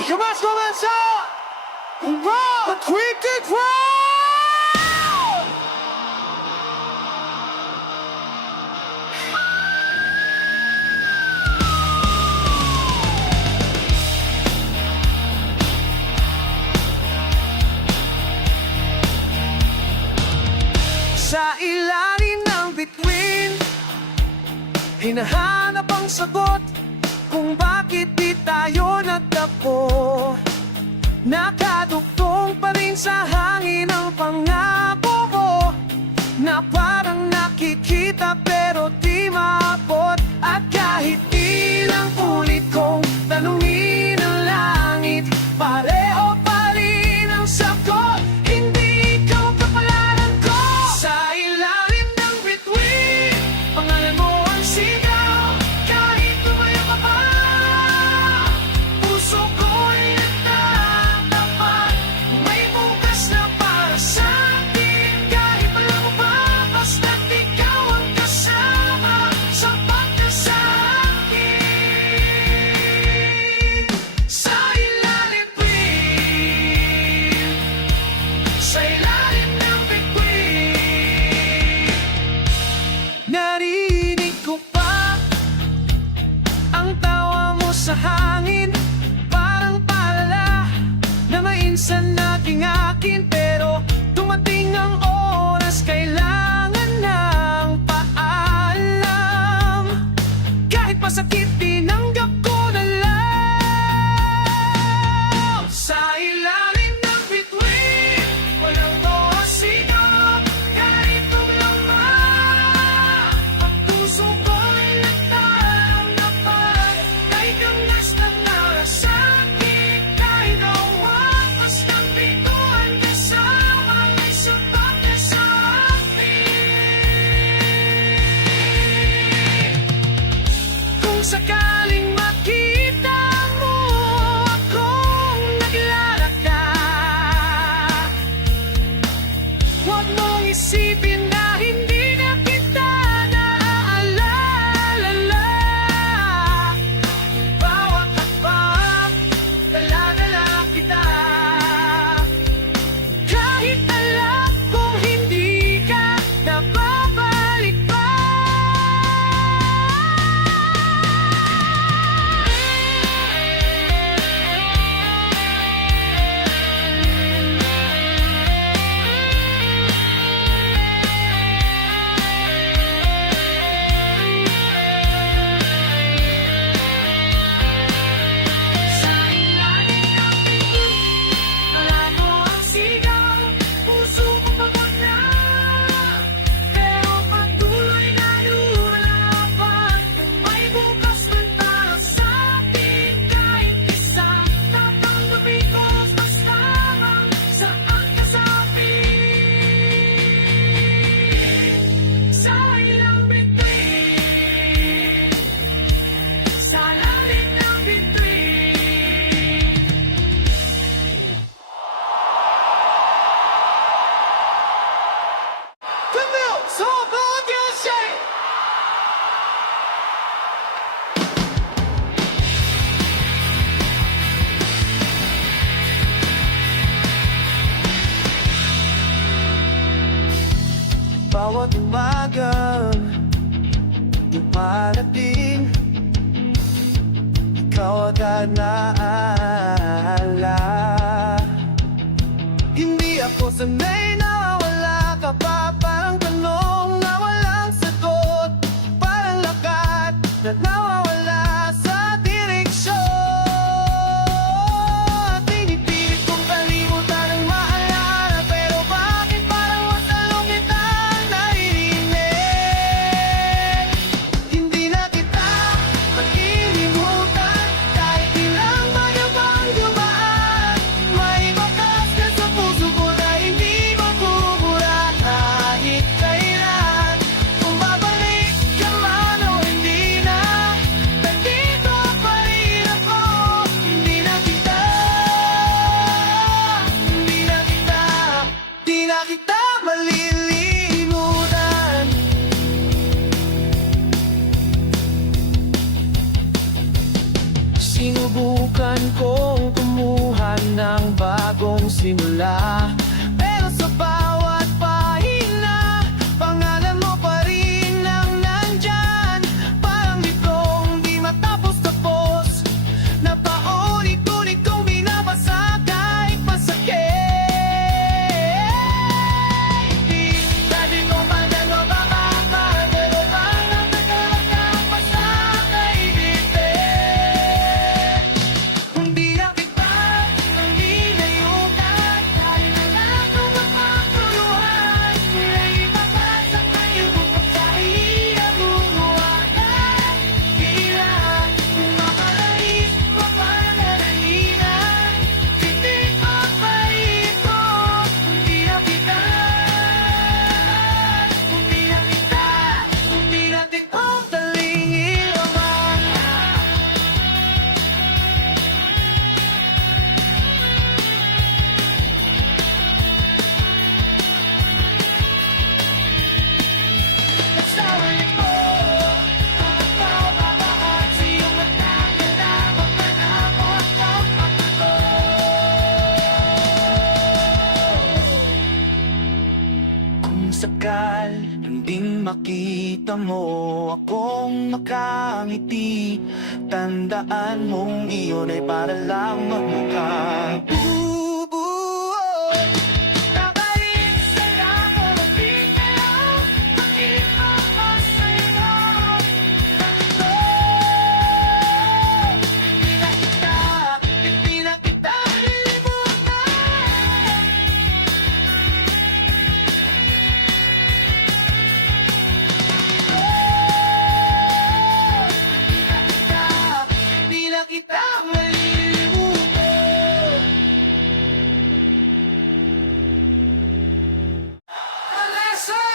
Ikamas a twisted crowd! Sa ilalim ng bituin, hinahanap ang sagot kung bakit di tayo nagtagpo. Nakadugtong pa rin sa hangin ang pangako mo, na parang nakikita pero di maabot. At kahit ilang ulit kong tanungin ang langit, pareho pa rin ang sagot, hindi ikaw kapalaran ko. Sa ilalim ng bituin, pangalan mo ang sigaw, kahit tumayo ka pa, puso ko'y nagtatapat. May bukas na para sa atin, kahit wala mo pa, basta't ikaw ang kasama, sapat na sa akin. Sa ilalim ng bituin, narinig ko pa ang tawa mo sa hangin, parang palala na mainsan nating akin. Pero dumating ang oras, kailangan ng paalam. Kahit masakit, tinanggap ko na lang. Sa ilalim ng bituin, walang sigaw, kahit tumlaman. Ang puso ko'y nagtatapat, kahit ang nasa narasakit, kahit awan, basta't ito ang kasama, may sapat na sa akin. Kung sakaling makita mo akong naglalakad, huwag mong isipin na hindi na kita naaalala. Bawat hakbang, dala-dala kita, kahit alam kong hindi ka nababalik pa. Sa ilalim ng bituin, malago ang sigaw, puso ko pagod na, pero patuloy na lulaban. May bukas man para sa atin, kahit isa na pang lumikos, basta lang saan ka sa akin. Sa ilang bituin, sa ilalim ng bituin. Camille, so good you say. Bawat umaga dumarating, ikaw agad naaalala. Hindi ako sanay na wala ka pa, parang tanong na walang sagot, parang lakad na nawawala sa direksyon. Pinipilit kong kalimutan ang maalala, pero bakit parang matalong kita naririnig? Hindi na kita makilimutan, kahit ilang mayabang dumaan. May bakas ka sa puso ko na hindi mabubura, kahit kailan. Kung babalik ka man o hindi na, nandito pa rin ako. Hindi na kita, di na kita malilimutan. Sinubukan kong ng bagong simula. Pero sa bawat pahina, pangalan mo pa rin ang nandyan. Parang librong di matapos-tapos, na paulit-ulit kong binabasa kahit masakit. Di sabi ko man ano ba pero parang nagkakapasa kaibigin. Hindi na kita, hindi na yun at kahit na lang kung mapapuluhan, may ipapasa kayo kung pagkahiya bumuhagan. Tila kung makalahis ko pa na nahinan, hindi papait ko. Hindi na kita, hindi na kita, hindi natin ang taling ilaman. Nagsawa nito, ang pagbabahat sa iyong nagkakalaman ka na ako ang pagkato. Kung sakal nanding makita mo akong makangiti, tandaan mong iyon ay para lang magmukha. Kita malilimutan. Alessi!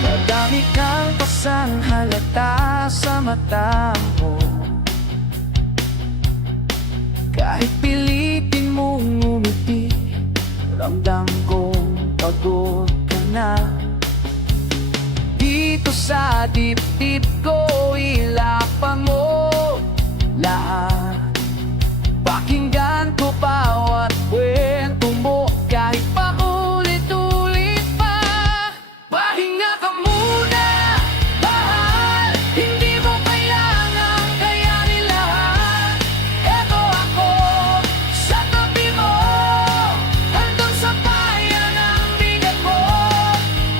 Madami kang pasang halata sa mata mo, kahit pilitin mong ngumiti, ramdam kong pagod ka na. Dito sa dibdib ko, ilapang mo lahat. Pakinggan ko bawat kwento mo, kahit paulit-ulit pa. Pahinga ka muna, mahal, hindi mo kailangan kayanin lahat. Eto ako sa tabi mo, hanggang sa bayan ang bigat mo.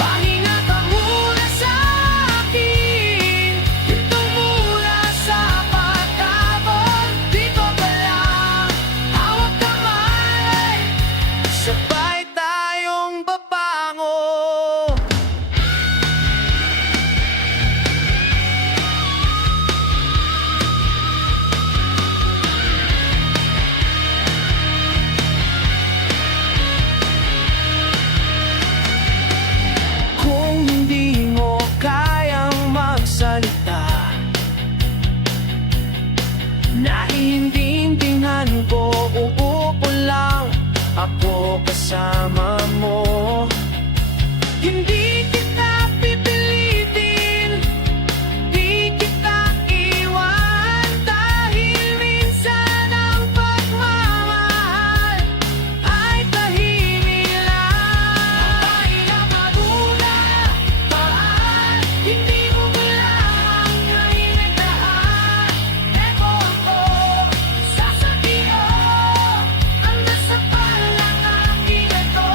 Pahinga ka muna sa akin, ito muna sa pagkabon. Dito ka lang, hawak kamay, sabay tayong babango. Kung hindi mo kayang magsalita, naiintindihan ko, uupo lang ako kasama mo. Hindi kita pipilitin, di kita iwan, dahil minsan ang pagmamahal ay tahimik lang. Pahinga ka muna, mahal, hindi mo kailangan kainin lahat. Eto ako sa sabi mo, ang nasa palang aking ito.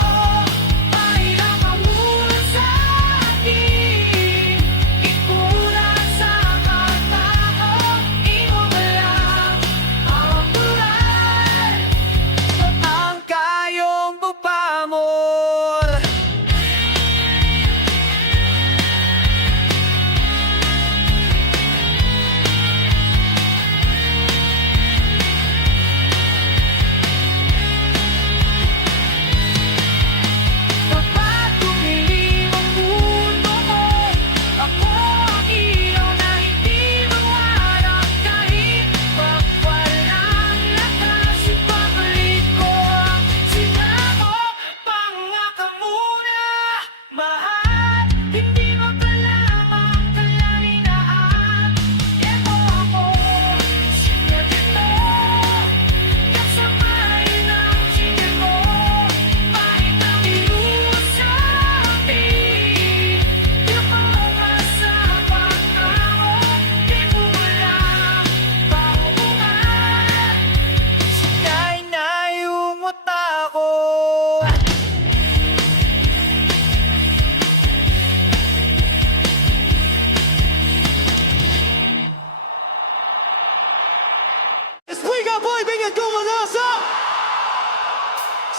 kaibigan kong mga sa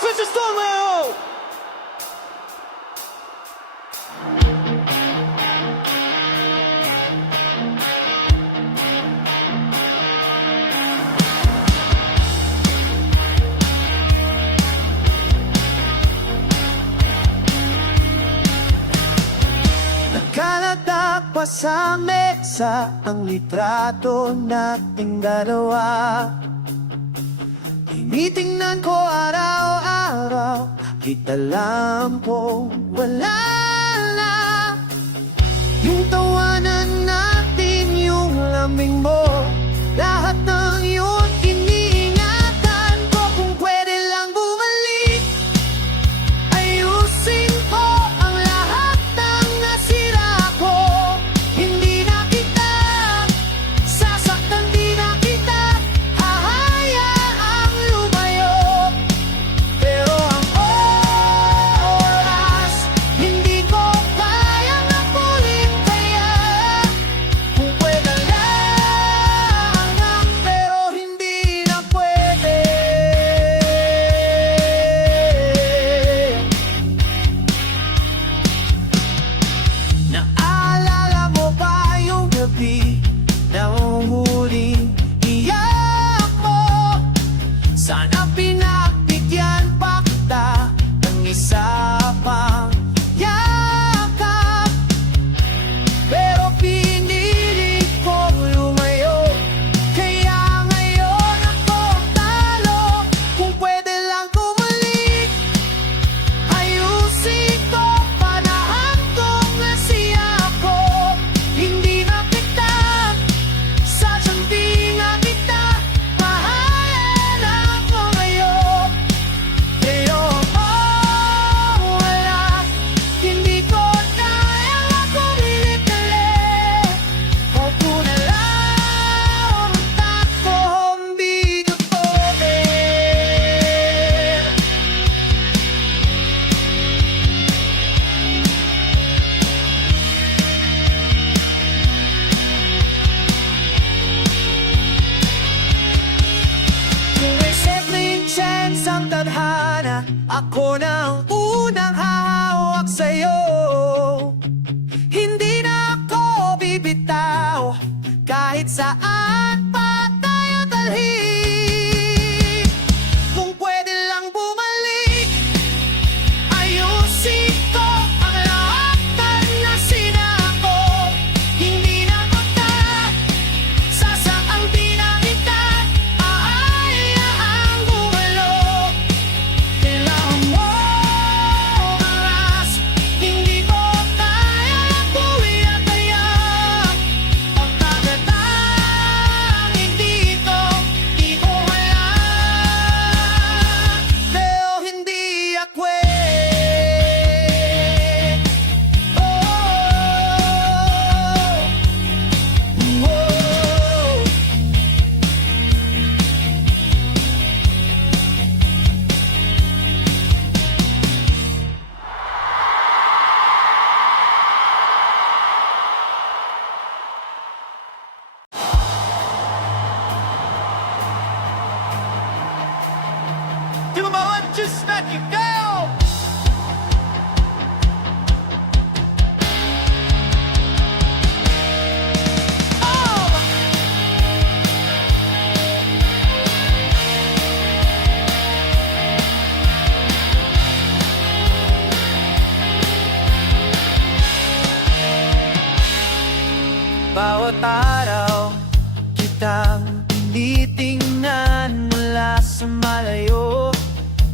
Spencer Stone! Nakalatak pa sa mesa ang litrato nating dalawa. Tinitingnan ko araw-araw, kita lang po wala na. Yung tawanan natin, yung lamig mo, lahat ng yun iniingatan ko. Kung pwede lang bumalik, ayusin ko ang lahat ng nasira ko. Hindi na kita sasaktan, di na kita hahayaang lumayo. Pero ang oras, hindi ko kayang napulit. Kaya kung pwede lang, pero hindi na pwede. Naalala mo ba yung gabi na huling iyak mo? Sana pinagbigyan pa kita ng isa pang yakap, pero pinili kong lumayo. Kaya ngayon ako talo. Kung pwede lang bumalik, ayusin ko panahon kong nasiya ko. Hindi na kita sadyang di na kita mahayalan ako ngayon. Pero wala, hindi ko kaya makulit ulit. Opo na lang, takbo, hindi na pwede. Kung may simpleng chance ang tadhana, ako na ang unang hahawak sa'yo. Hindi na ako bibitaw, kahit saan pa tayo dalhin. Kung pwede lang bumalik, ayusin ko ang lahat ng nasira ko. Hindi na kita sasaang di na kita hahayaang bumalo. Kailangan mo oras, hindi ko kaya nabuwi at kaya ang tagatang hindi ko alam. Pero hindi akwe. Come on, just let you go. Oh! Bawat araw kitang tinitingnan mula sa malayo.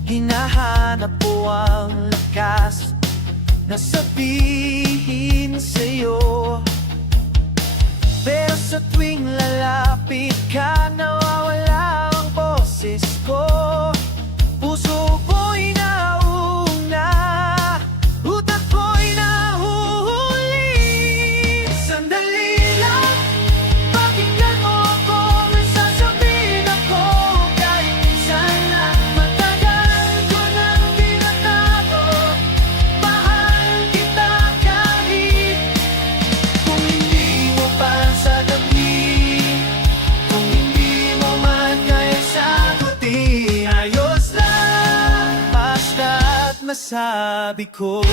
Hinahanap ko ang lakas na sabihin sa'yo. Pero sa tuwing lalapit ka, nawawala ang boses ko. Puso ko'y nauna, utak ko'y nahuhuli. Sandali lang, pakinggan mo ako, may sasabihin ako. Kahit minsan na matagal ko nang tinatago, mahal kita kahit kung hindi mo pa sa damdamin, kung hindi masasabi ko.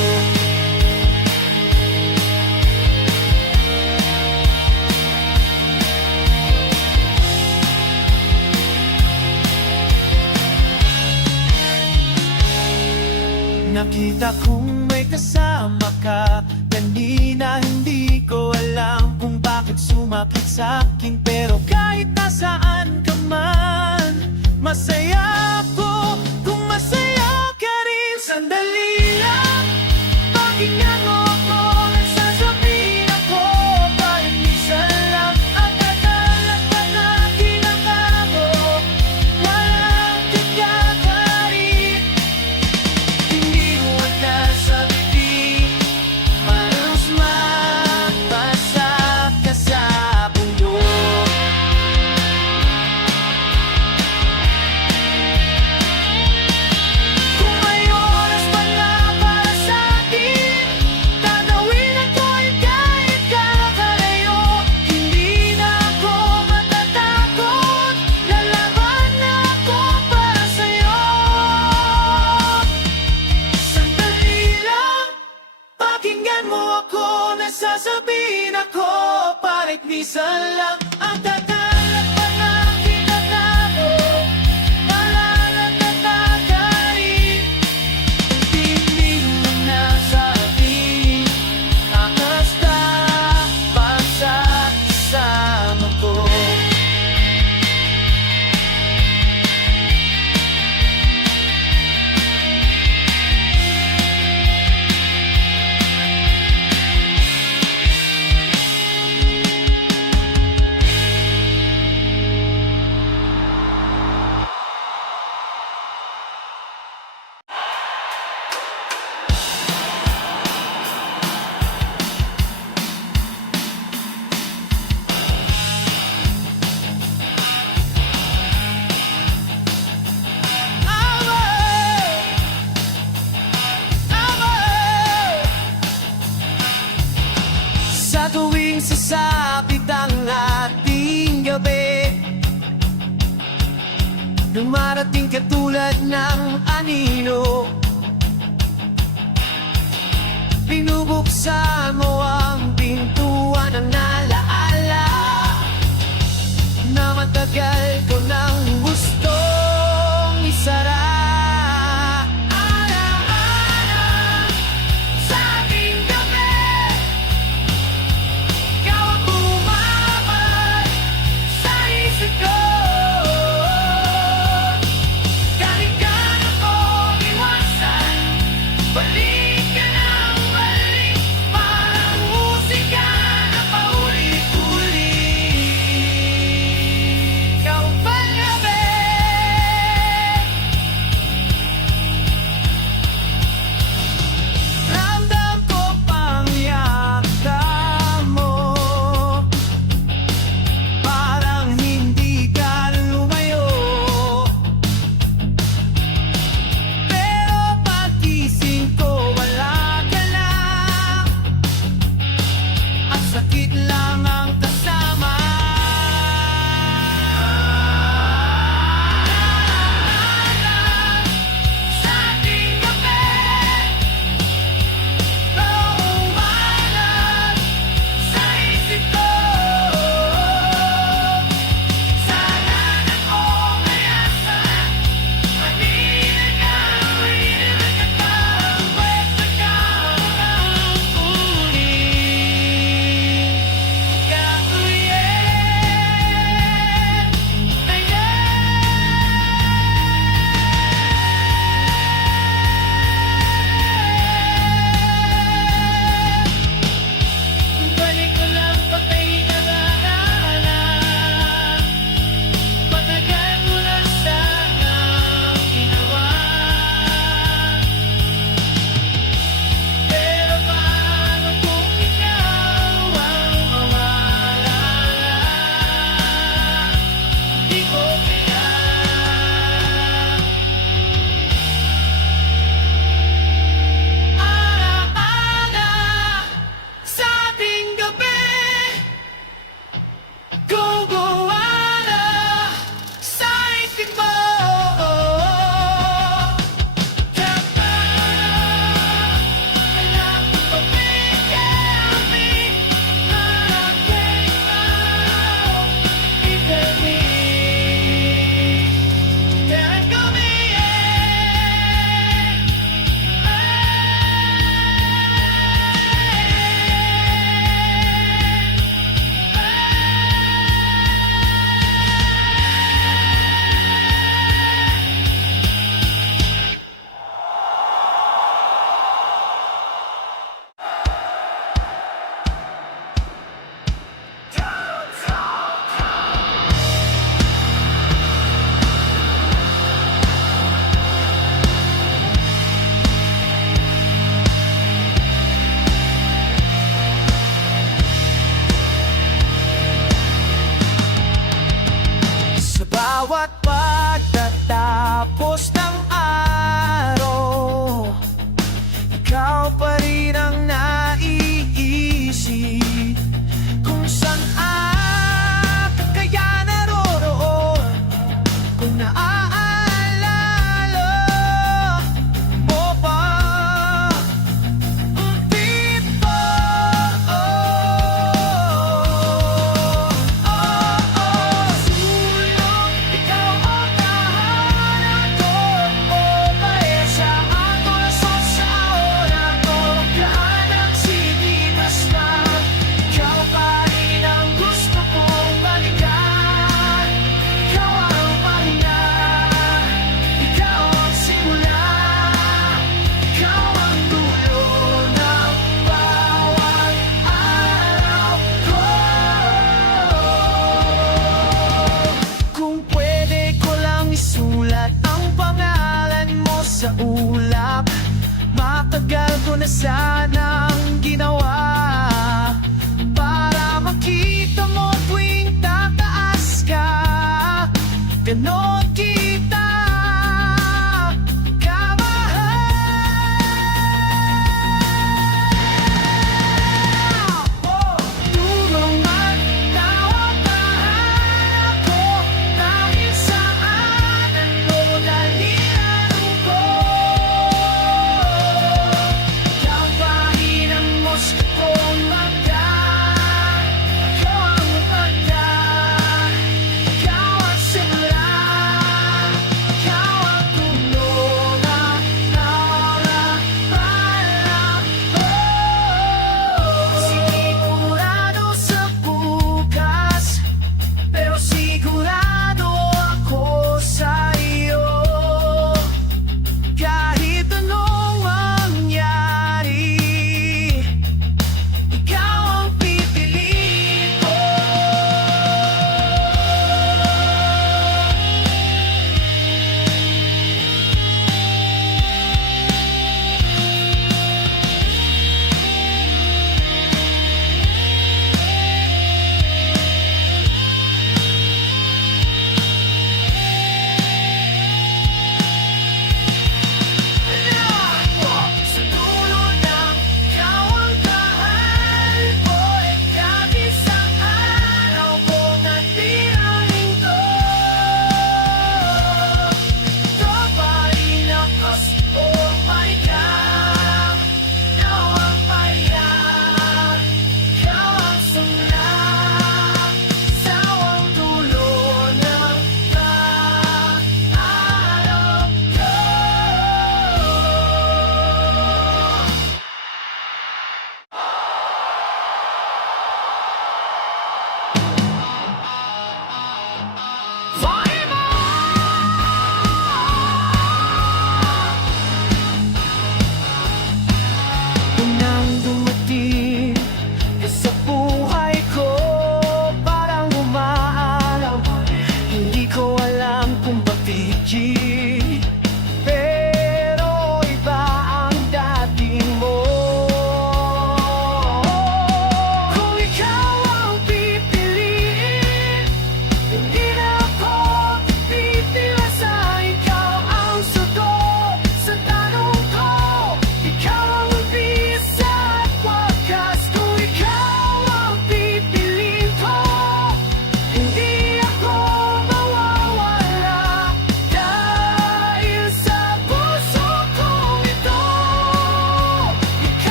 Nakita kong may kasama ka kanina, hindi ko alam kung bakit sumakit sa'kin. Pero kahit nasaan ka man, masaya ako kung masaya ka rin. Sandali lang, pakinggan mo ako, nagsasabihin ako, kahit minsan lang ang kadalat na kinakamo, walang tigagarin. Hindi mo nasabi, maros mapasap ka sa puno. Kung may oras pa na para sa'tin, tatawin ako kahit kakalayo. Hindi na ako matatakot, lalaban na ako para sa'yo. Sandali lang, pakinggan mo ako, nasasabihin ako, parit minsan lang ang tatalat pa na kinakamo, malalat na tatarin. Hindi mo nasabi, nakasta pa sa kasama ko. Sa tuwing sasapit ang ating gabi, dumarating ka tulad ng anino. Binubuksan mo ang pintuan ng alaala na matagal ko nang gustong isara. Alaala sa ating gabi, ikaw ang bumabalik sa isip ko. Kahit gaano ko iwasan, balik ka ng balik, parang musika na paulit. bawat pagtatapos ng araw, ikaw pa rin ang naiisip kung saan ka kaya naroroon. Kung naaalala mo pa before, sulong ikaw ang tahanan ko, paesyahan ko lasot sa oras ko, lahat ang sinipas na. Ikaw pa rin ang gusto kong balikan. Ikaw ang pahinga, ikaw ang simula, ikaw ang dulo ng bawat araw ko. Kung pwede ko lang isulat ang pangalan mo sa ulap, matagal ko na sanang ginawa para makita mo tuwing tataas ka. Ganon kita kamahal. Tulong at tawagan ako kahit saan ano dalihan ko. Ikaw pa rin ang gusto kong magdaan. Ikaw ang magdaan, ikaw ang simula,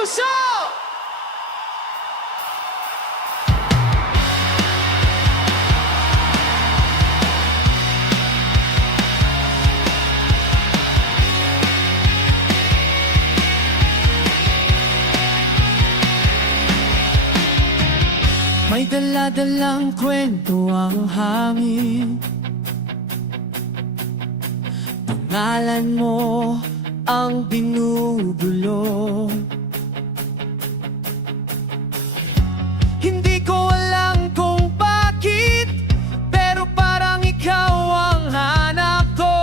Tuso! May dala-dalang kwento ang hangin. Pangalan mo ang binubulong. Hindi ko alam kung bakit, pero parang ikaw ang hanap ko.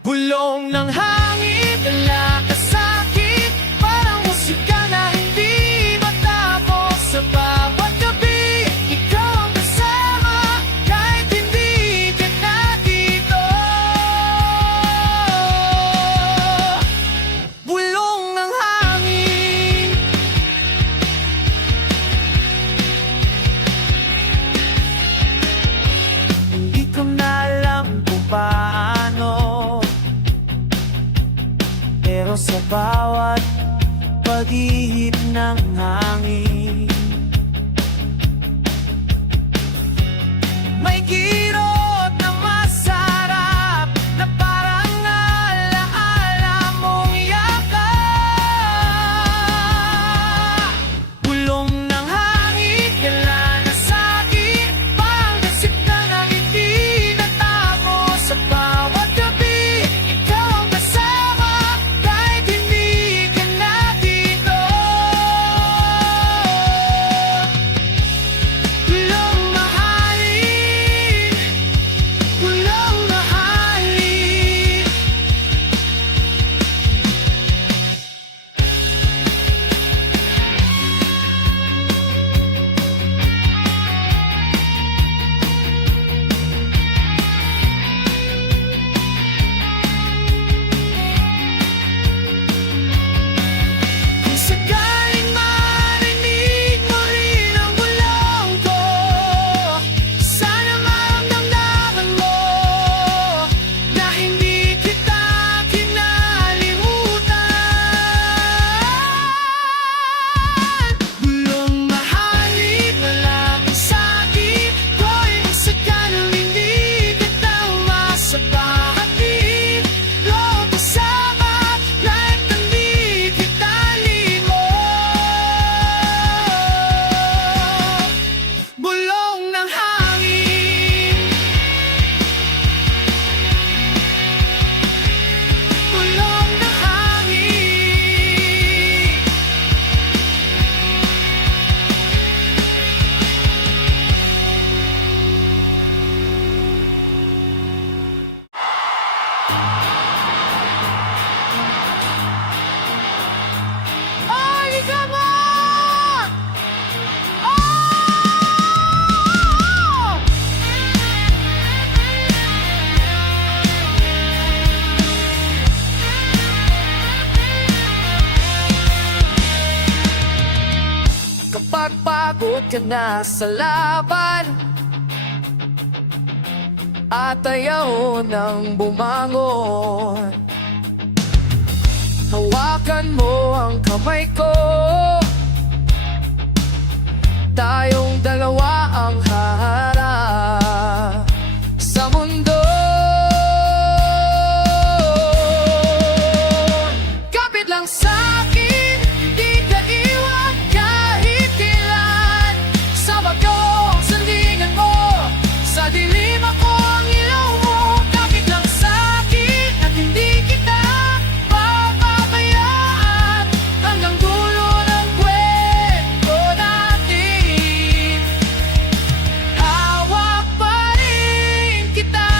Bulong ng hangin, dala ka sa'kin, parang musika na hindi matapos. Sa bawat gabi, ikaw ang kasama, kahit hindi ka na dito. Bulong ng hangin. Hindi ko na alam kung paano, pero sa bawat pag-ihip ng hangin, may kirot na masarap na parang alaala mong yakap. Bulong ng hangin, dala na sa'kin, pang-isip na nang hindi natapos. Sa bawat gabi, ikaw ang kasama, kahit hindi ka na dito. Bulong mahalin, bulong mahalin. Kung sakaling marinig mo rin ang bulong ko, sana maramdaman mo na hindi kita kinalimutan. Bulong mahalin, malapit sa'kin, ko'y sakaling hindi kita umasa pahatid. Loob kasama, kahit hindi kita limot. Bulong ng hangin, bulong ng hangin. Ay, ikaw mo! Oh! Kapag pagod ka na sa laban at ayaw nang bumangon, hawakan mo ang kamay ko, tayong dalawa ang haharap sa mundo. Kapit lang sa'kin, hindi ka iwan kahit kailan. Sa bagyong sandingan mo, sa dilim ako ang ilaw mo. Kapit lang sa'kin at hindi kita papabayaan, hanggang dulo ng kwento natin. Hawak pa rin kita.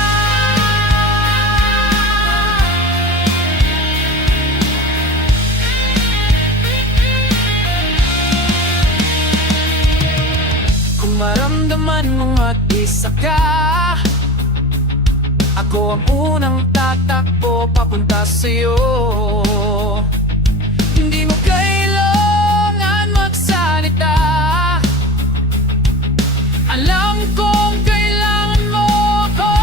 Kung maramdaman mong mag-isa ka, ako ang unang tatakbo papunta sa'yo. Hindi mo kailangan magsalita, alam kong kailangan mo ko.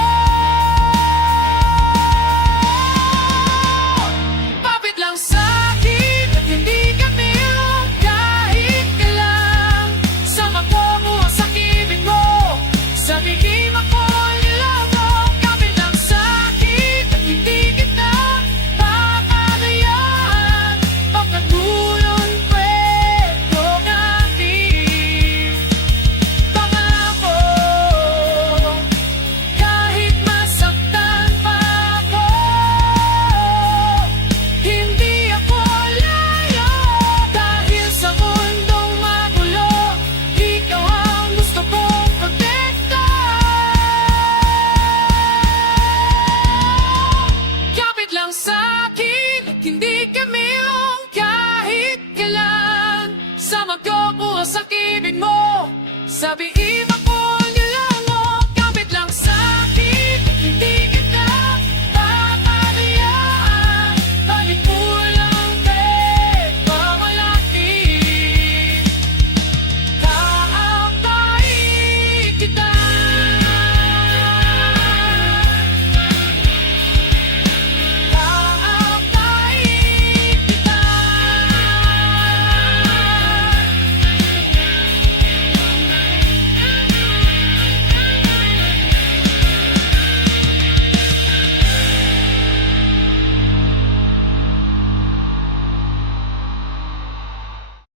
magkakuha sa ibig mo. Sabihin mo